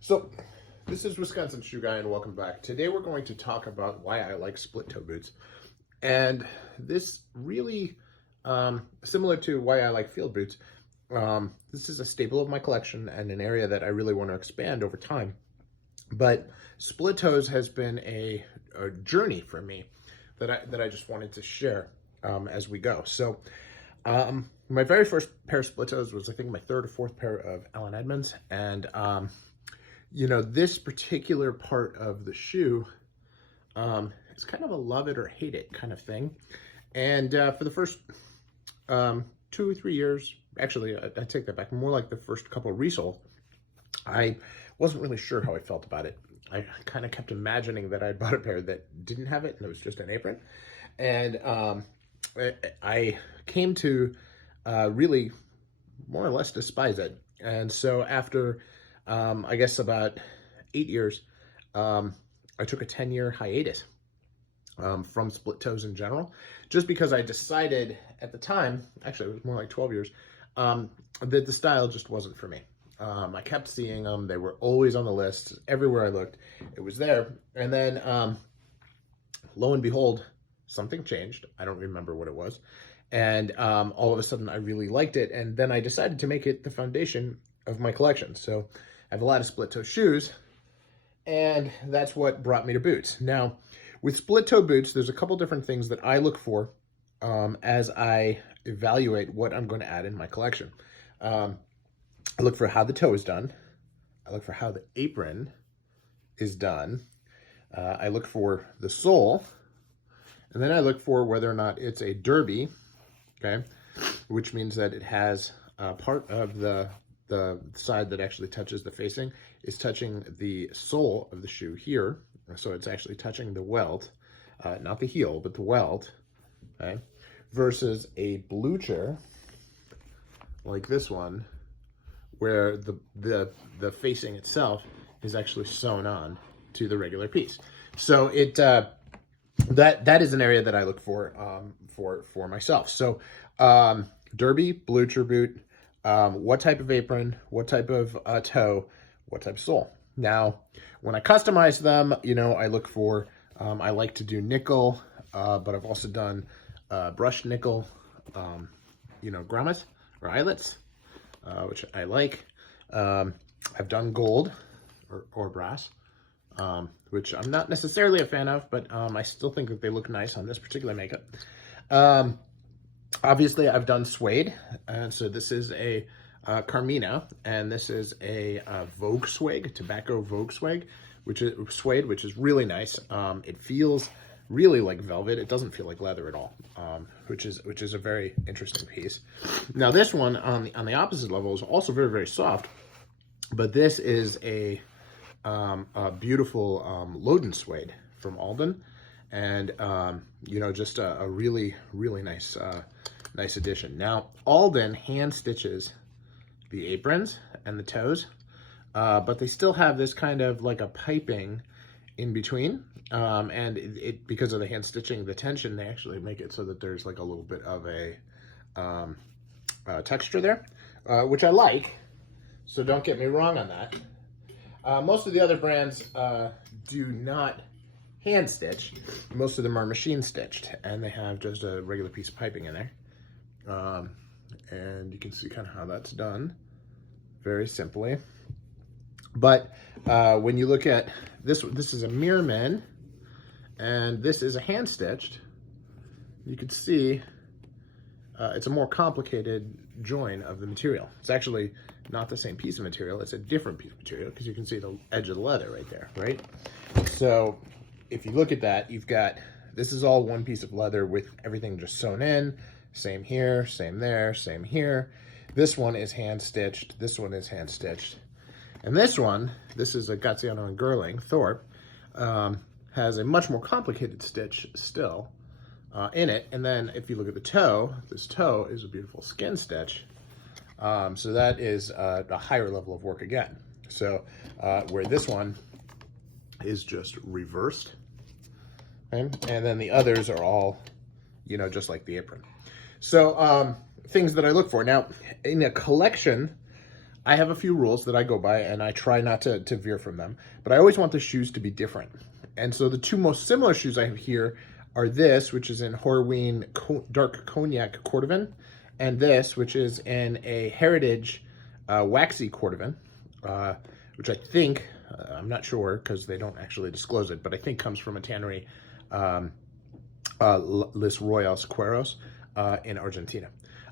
So, this is Wisconsin Shoe Guy, and welcome back. Today we're going to talk about why I like split-toe boots. And this really, similar to why I like field boots, this is a staple of my collection and an area that I really want to expand over time. But split toes has been a journey for me that I just wanted to share as we go. So, my very first pair of split toes was, I think, my third or fourth pair of Allen Edmonds, and you know, this particular part of the shoe is kind of a love it or hate it kind of thing. And for the first 2 or 3 years, actually, I take that back, more like the first couple of resoles, I wasn't really sure how I felt about it. I kind of kept imagining that I'd bought a pair that didn't have it and it was just an apron. And I came to really more or less despise it. And so after I guess about 8 years, I took a 10-year hiatus from split toes in general, just because I decided at the time, actually it was more like 12 years, that the style just wasn't for me. I kept seeing them. They were always on the list. Everywhere I looked, it was there. And then lo and behold, something changed. I don't remember what it was. And all of a sudden I really liked it. And then I decided to make it the foundation of my collection. So I have a lot of split toe shoes, and that's what brought me to boots. Now, with split toe boots, there's a couple different things that I look for as I evaluate what I'm going to add in my collection. I look for how the toe is done. I look for how the apron is done. I look for the sole, and then I look for whether or not it's a derby, okay, which means that it has part of the side that actually touches the facing is touching the sole of the shoe here. So it's actually touching the welt, not the heel, but the welt, okay? Versus a blucher like this one, where the facing itself is actually sewn on to the regular piece. So it that is an area that I look for myself. So derby, blucher boot, what type of apron, what type of toe, what type of sole. Now, when I customize them, you know, I look for, I like to do nickel, but I've also done brushed nickel, you know, grommets or eyelets, which I like. I've done gold or brass, which I'm not necessarily a fan of, but I still think that they look nice on this particular makeup. Obviously, I've done suede, and so this is a Carmina, and this is a Vogue suede, tobacco Vogue suede, which is really nice. It feels really like velvet. It doesn't feel like leather at all, which is a very interesting piece. Now, this one on the opposite level is also very, very soft, but this is a beautiful Loden suede from Alden, and you know, just a really, really nice nice addition. Now, Alden hand stitches the aprons and the toes, but they still have this kind of like a piping in between, and it because of the hand stitching, the tension, they actually make it so that there's like a little bit of a texture there, which I like, so don't get me wrong on that. Most of the other brands do not hand stitch. Most of them are machine stitched, and they have just a regular piece of piping in there. And you can see kind of how that's done very simply. But when you look at this is a Mirrorman, and this is a hand stitched. You can see it's a more complicated join of the material. It's actually not the same piece of material. It's a different piece of material, because you can see the edge of the leather right there, right? So if you look at that, you've got, this is all one piece of leather with everything just sewn in. Same here, same there, same here. This one is hand stitched. This one is hand stitched. And this one, this is a Graziano and Gerling, Thorpe, has a much more complicated stitch still in it. And then if you look at the toe, this toe is a beautiful skin stitch. So that is a higher level of work again. So where this one is just reversed, okay? And then the others are all, you know, just like the apron. So things that I look for. Now, in a collection, I have a few rules that I go by, and I try not to veer from them. But I always want the shoes to be different. And so the two most similar shoes I have here are this, which is in Horween Dark Cognac Cordovan, and this, which is in a Heritage Waxy Cordovan, which I think, I'm not sure because they don't actually disclose it, but I think comes from a tannery, Les Royals Cueros in Argentina.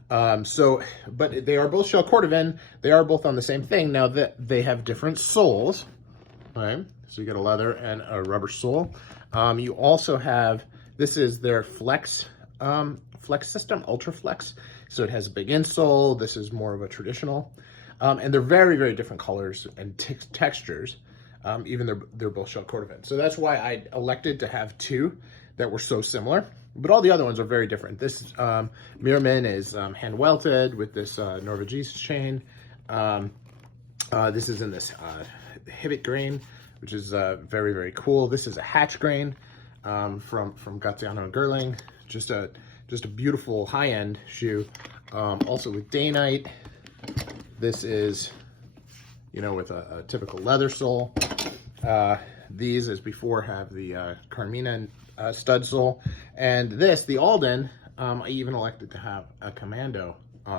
But they are both shell cordovan. They are both on the same thing. Now that they have different soles, right? So you get a leather and a rubber sole. You also have, this is their flex system, Ultra Flex. So it has a big insole. This is more of a traditional. And they're very, very different colors and textures. Even they're both shell cordovan. So that's why I elected to have two that were so similar. But all the other ones are very different. This Mirman is hand welted with this Norvegese chain. This is in this Hibbett grain, which is very, very cool. This is a hatch grain from Gaziano and Gerling. Just a beautiful high-end shoe. Also with Daynite. This is, with a typical leather sole. These, as before, have the Carmina stud sole. And this, the Alden, I even elected to have a commando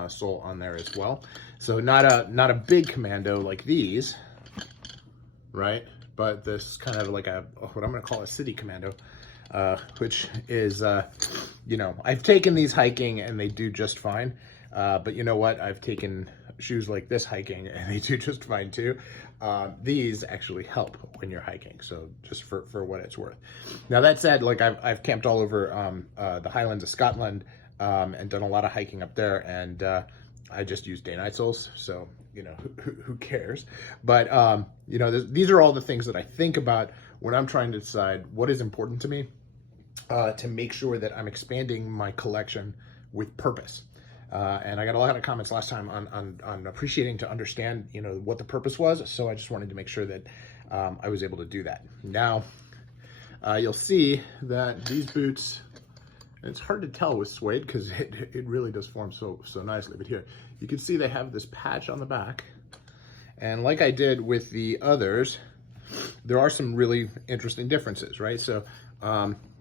sole on there as well. So not a big commando like these, right? But this kind of like what I'm going to call a city commando, which is, I've taken these hiking and they do just fine. But you know what? I've taken shoes like this hiking and they do just fine too. These actually help when you're hiking, so just for what it's worth. Now that said, like I've camped all over the Highlands of Scotland and done a lot of hiking up there, and I just use Daynite soles, so who cares? But these are all the things that I think about when I'm trying to decide what is important to me to make sure that I'm expanding my collection with purpose. And I got a lot of comments last time on appreciating to understand, what the purpose was. So I just wanted to make sure that I was able to do that. Now, you'll see that these boots, and it's hard to tell with suede because it really does form so nicely. But here, you can see they have this patch on the back. And like I did with the others, there are some really interesting differences, right? So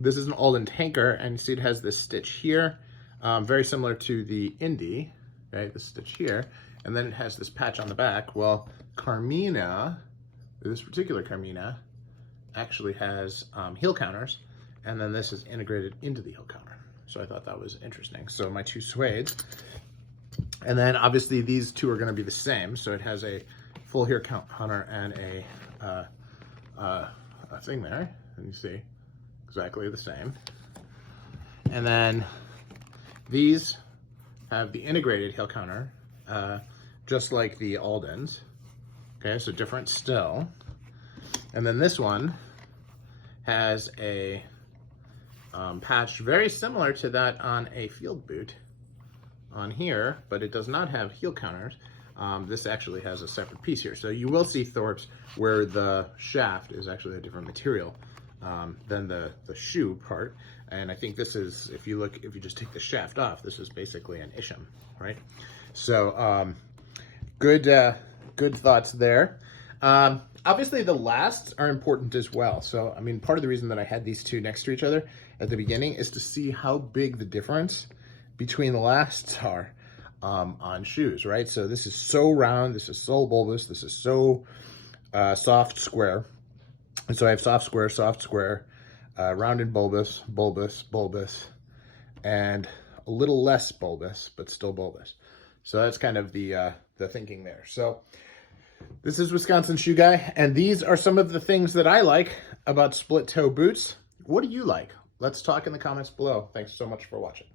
this is an Alden tanker, and you see it has this stitch here. Very similar to the Indy, right? The stitch here, and then it has this patch on the back. Well, Carmina, this particular Carmina, actually has heel counters, and then this is integrated into the heel counter. So I thought that was interesting. So my two suedes, and then obviously these two are going to be the same. So it has a full heel counter and a thing there, and you see exactly the same. And then these have the integrated heel counter, just like the Aldens. Okay, so different still. And then this one has a patch very similar to that on a field boot on here, but it does not have heel counters. This actually has a separate piece here. So you will see Thorpe's where the shaft is actually a different material than the shoe part. And I think this is, if you just take the shaft off, this is basically an Isham, right? So good thoughts there. Obviously the lasts are important as well. So, I mean, part of the reason that I had these two next to each other at the beginning is to see how big the difference between the lasts are on shoes, right? So this is so round, this is so bulbous, this is so soft square. And so I have soft square, round and bulbous, and a little less bulbous, but still bulbous. So that's kind of the thinking there. So this is Wisconsin Shoe Guy, and these are some of the things that I like about split toe boots. What do you like? Let's talk in the comments below. Thanks so much for watching.